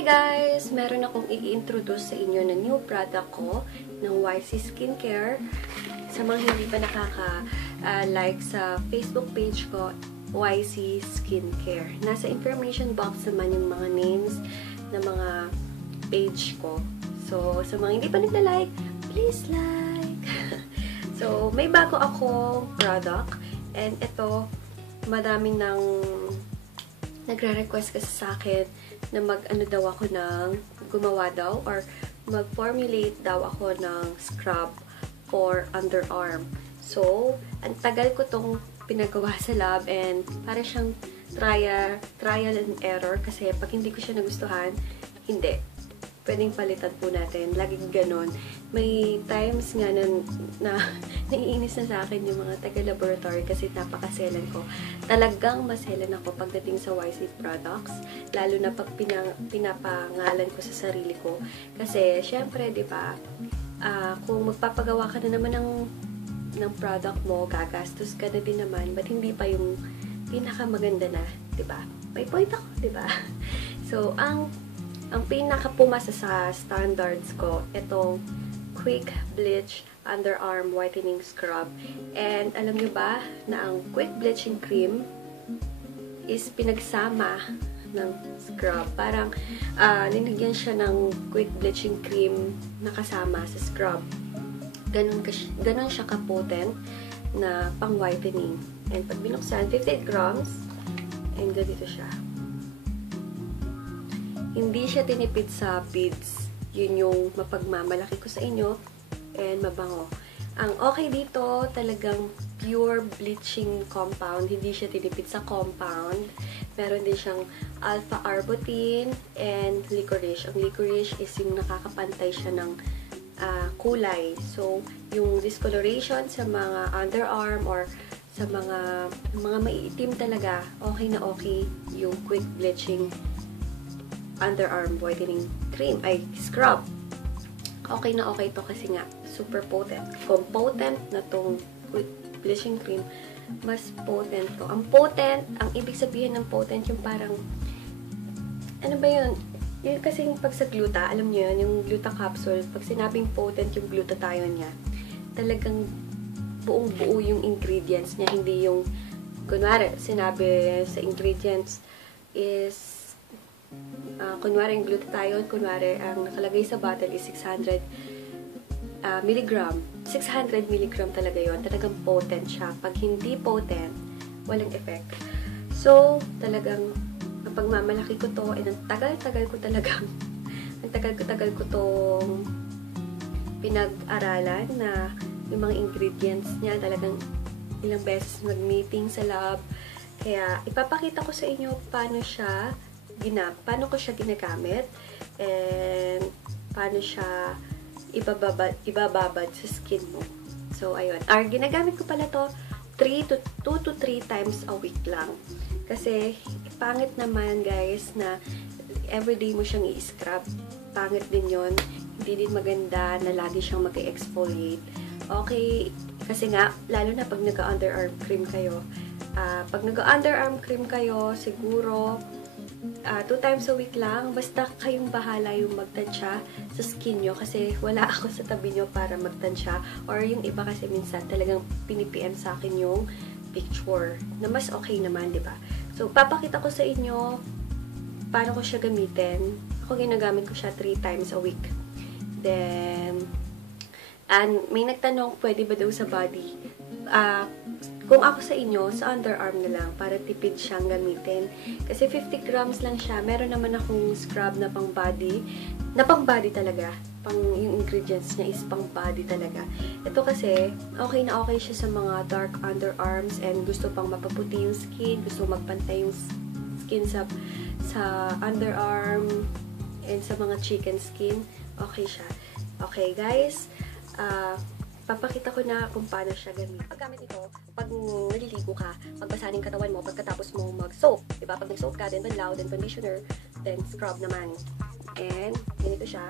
Hi guys! Meron akong i-introduce sa inyo na new product ko ng YC Skincare. Sa mga hindi pa nakaka-like sa Facebook page ko, YC Skincare. Nasa information box naman yung mga names ng mga page ko. So, sa mga hindi pa nagla-like, please like! So, may bago akong product. And ito, madaming nang nagre-request kasi sa akin na mag-ano daw ako gumawa daw or mag-formulate daw ako ng scrub for underarm. So, ang tagal ko tong pinagawa sa lab and para siyang trial and error kasi pag hindi ko siya nagustuhan, hindi. Pwedeng palitan po natin. Laging ganon. May times nga na naiinis na sa akin yung mga taga-laboratory kasi napakaselan ko. Talagang maselan ako pagdating sa YC products. Lalo na pag pinapangalan ko sa sarili ko. Kasi, syempre, di ba, kung magpapagawa ka na naman ng product mo, gagastos ka na din naman, but hindi pa yung pinakamaganda na, di ba? May point ako, di ba? So, ang pinaka-pumasa sa standards ko, itong Quick Bleach Underarm Whitening Scrub. And alam nyo ba na ang Quick Bleaching Cream is pinagsama ng scrub. Parang ninigyan siya ng Quick Bleaching Cream na kasama sa scrub. Ganon siya ka-potent na pang-whitening. And pag binuksan, 58 grams. And ganito siya. Hindi siya tinipid sa beads. Yun yung mapagmamalaki ko sa inyo. And mabango. Ang okay dito, talagang pure bleaching compound. Hindi siya tinipid sa compound. Meron din siyang alpha-arbutin and licorice. Ang licorice is yung nakakapantay siya ng kulay. So, yung discoloration sa mga underarm or sa mga maiitim talaga, okay na okay yung quick bleaching underarm whitening cream, ay scrub. Okay na okay to kasi nga super potent. Kung potent na tong quick bleaching cream, mas potent to. Ang potent, ang ibig sabihin ng potent, yung parang ano ba yun? Yun kasi pag sa gluta, alam niyo yun, yung gluta capsule, pag sinabing potent yung glutathione niya, talagang buong-buo yung ingredients niya, hindi yung kunwari, sinabi sa ingredients is kunwari yung glutathione, kunwari ang nakalagay sa bottle is 600 milligram. 600 milligram talaga yon. Talagang potent siya. Pag hindi potent, walang effect. So, talagang pagmamalaki ko to, and ang tagal-tagal ko talagang tong pinag-aralan na yung mga ingredients niya, talagang ilang beses mag-meeting sa lab. Kaya, ipapakita ko sa inyo paano ko siya ginagamit and paano siya ibababad sa skin mo. So, ayun. Ginagamit ko pala to 2 to 3 times a week lang. Kasi, pangit naman guys na everyday mo siyang i-scrub. Pangit din yon. Hindi din maganda na lagi siyang mag-exfoliate. Okay, kasi nga, lalo na pag nag-underarm cream kayo. Pag nag-underarm cream kayo, siguro 2 times a week lang. Basta kayong bahala yung magtansya sa skin nyo kasi wala ako sa tabi nyo para magtansya. Or yung iba kasi minsan talagang pinipm sa akin yung picture na mas okay naman, di ba? So, papakita ko sa inyo paano ko siya gamitin. Ako ginagamit ko siya 3 times a week. Then, may nagtanong, pwede ba daw sa body? Kung ako sa inyo, sa underarm na lang, para tipid siyang gamitin. Kasi 50 grams lang siya. Meron naman akong scrub na pang body talaga. Yung ingredients niya is pang body talaga. Ito kasi, okay na okay siya sa mga dark underarms and gusto pang mapaputi yung skin, gusto magpantay yung skin sa underarm and sa mga chicken skin. Okay siya. Okay, guys. Papakita ko na kung paano siya gamitin. Paggamit ito, pag naliligo ka, magbasahin yung katawan mo pagkatapos mo mag-soap. Diba? Pag nag-soap ka, then banlaw, then conditioner, then scrub naman. And, ganito siya.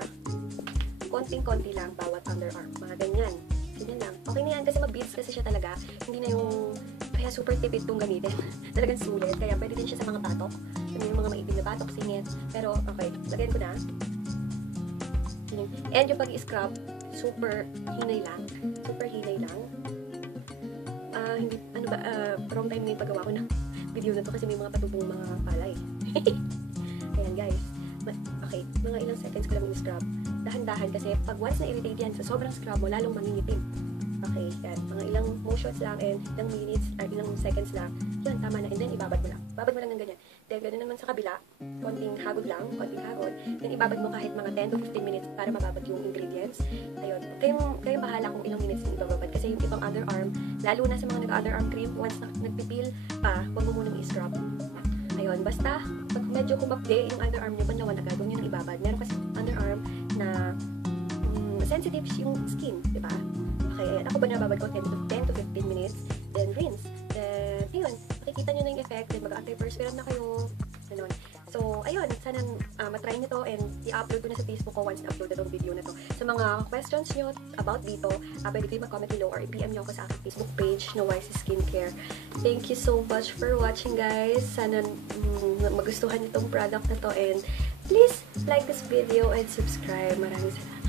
Konting-konti lang bawat underarm. Mga ganyan. Ganyan lang. Okay na yan kasi mag-beads kasi siya talaga. Hindi na yung, kaya super tipid itong gamitin. Talagang sulit. Kaya pwede din siya sa mga batok. Sa niyo yung mga maibig na batok, singit. Pero, okay, lagyan ko na. And yung pag-scrub, super hinay lang. Super hinay lang. Hindi, ano ba, wrong time na yung paggawa ko ng video na to kasi may mga patubong mga palay. Ayan guys. Okay, mga ilang seconds ko lang i-scrub. Dahan-dahan kasi pag once na irritate yan sa sobrang scrub mo, lalong mangingitim. Okay, yan. Mga ilang motions lang and ilang minutes, or ilang seconds lang. Yun, tama na. And then, ibabad mo lang. Babad mo lang ng ganyan. Then, ganoon naman sa kabila. Konting hagod lang. Konting hagod. Then, ibabad mo kahit mga 10 to 15 minutes para mababad yung ingredients. Ayun. Kayo bahala kung ilang minutes yung ibababad. Kasi yung ibang underarm, lalo na sa mga nag-underarm cream, once nagpipil pa, huwag mo munang i-scrub. Ayun. Basta, pag medyo kumapde yung underarm nyo, banlawan agad, huwag nyo nang ibabad. Meron kasi underarm na sensitive yung skin, di ba? Okay, ayan. Ako ba nababad ko 10 to 15 minutes, then rinse. Then, ayun, makikita nyo na yung effect, then mag-antiperspirant na kayo, ganun. So, ayun, sana matry nyo to and i-upload ko na sa Facebook ko once na-upload na tong video na to. Sa mga questions nyo about dito, pwede kayo mag-comment below or i-PM nyo ako sa aking Facebook page na YC Skincare. Thank you so much for watching, guys. Sana magustuhan nyo tong product na to and please like this video and subscribe. Maraming salamat.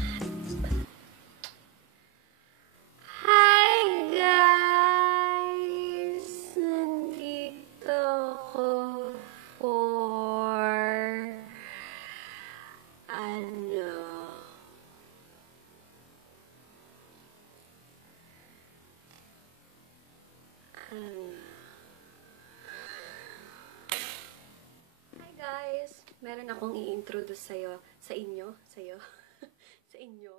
Hi guys! Meron akong i-introduce sa inyo, sa inyo.